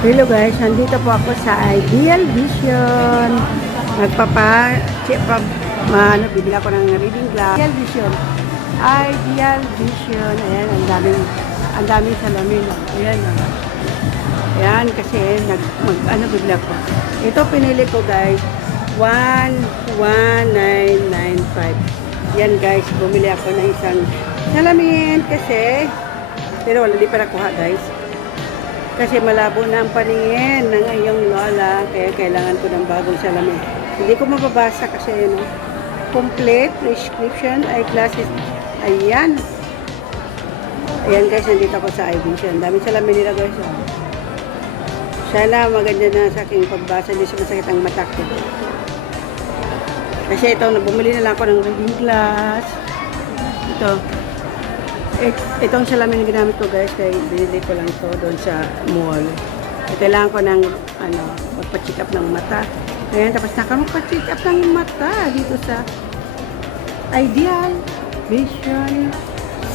Hello guys, nandito po ako sa Ideal Vision. Bibili ako ng reading glass. Ideal Vision. Ideal Vision. Ayan, ang daming salamin. Ayan, ayan kasi bibili ako. Ito pinili ko guys, 11995. Yan guys, bumili ako ng isang salamin kasi, pero wala, di pa nakuha guys. Kasi malabo na ang paningin ng iyong lola, kaya kailangan ko ng bagong salamin. Hindi ko mababasa kasi complete prescription eyeglasses. Ayan. Ayan guys, nandito ako sa iVision. Daming salamin nila guys. Oh. Sana maganda na sa aking pagbasa. Hindi sumasakit ang mata ko. Kasi ito, bumili na lang ako ng reading glass. Ito. Itong salamin na ginamit ko guys, kaya binili ko lang to doon sa mall. Kailangan ko ng magpa-check up ng mata. Ayan, tapos magpa-check up ng mata dito sa Ideal Vision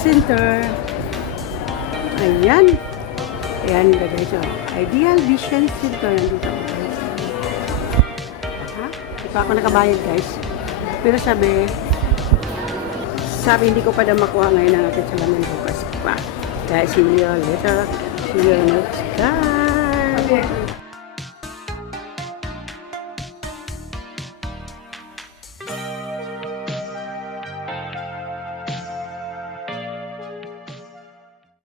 Center. Ayan. Ayan guys, so, Ideal Vision Center nandito guys. Di pa ako nakabayad guys. Pero sabi hindi ko pa daw makuha ngayon ang ating salamin bukas pa. Guys, see you later. See you next time.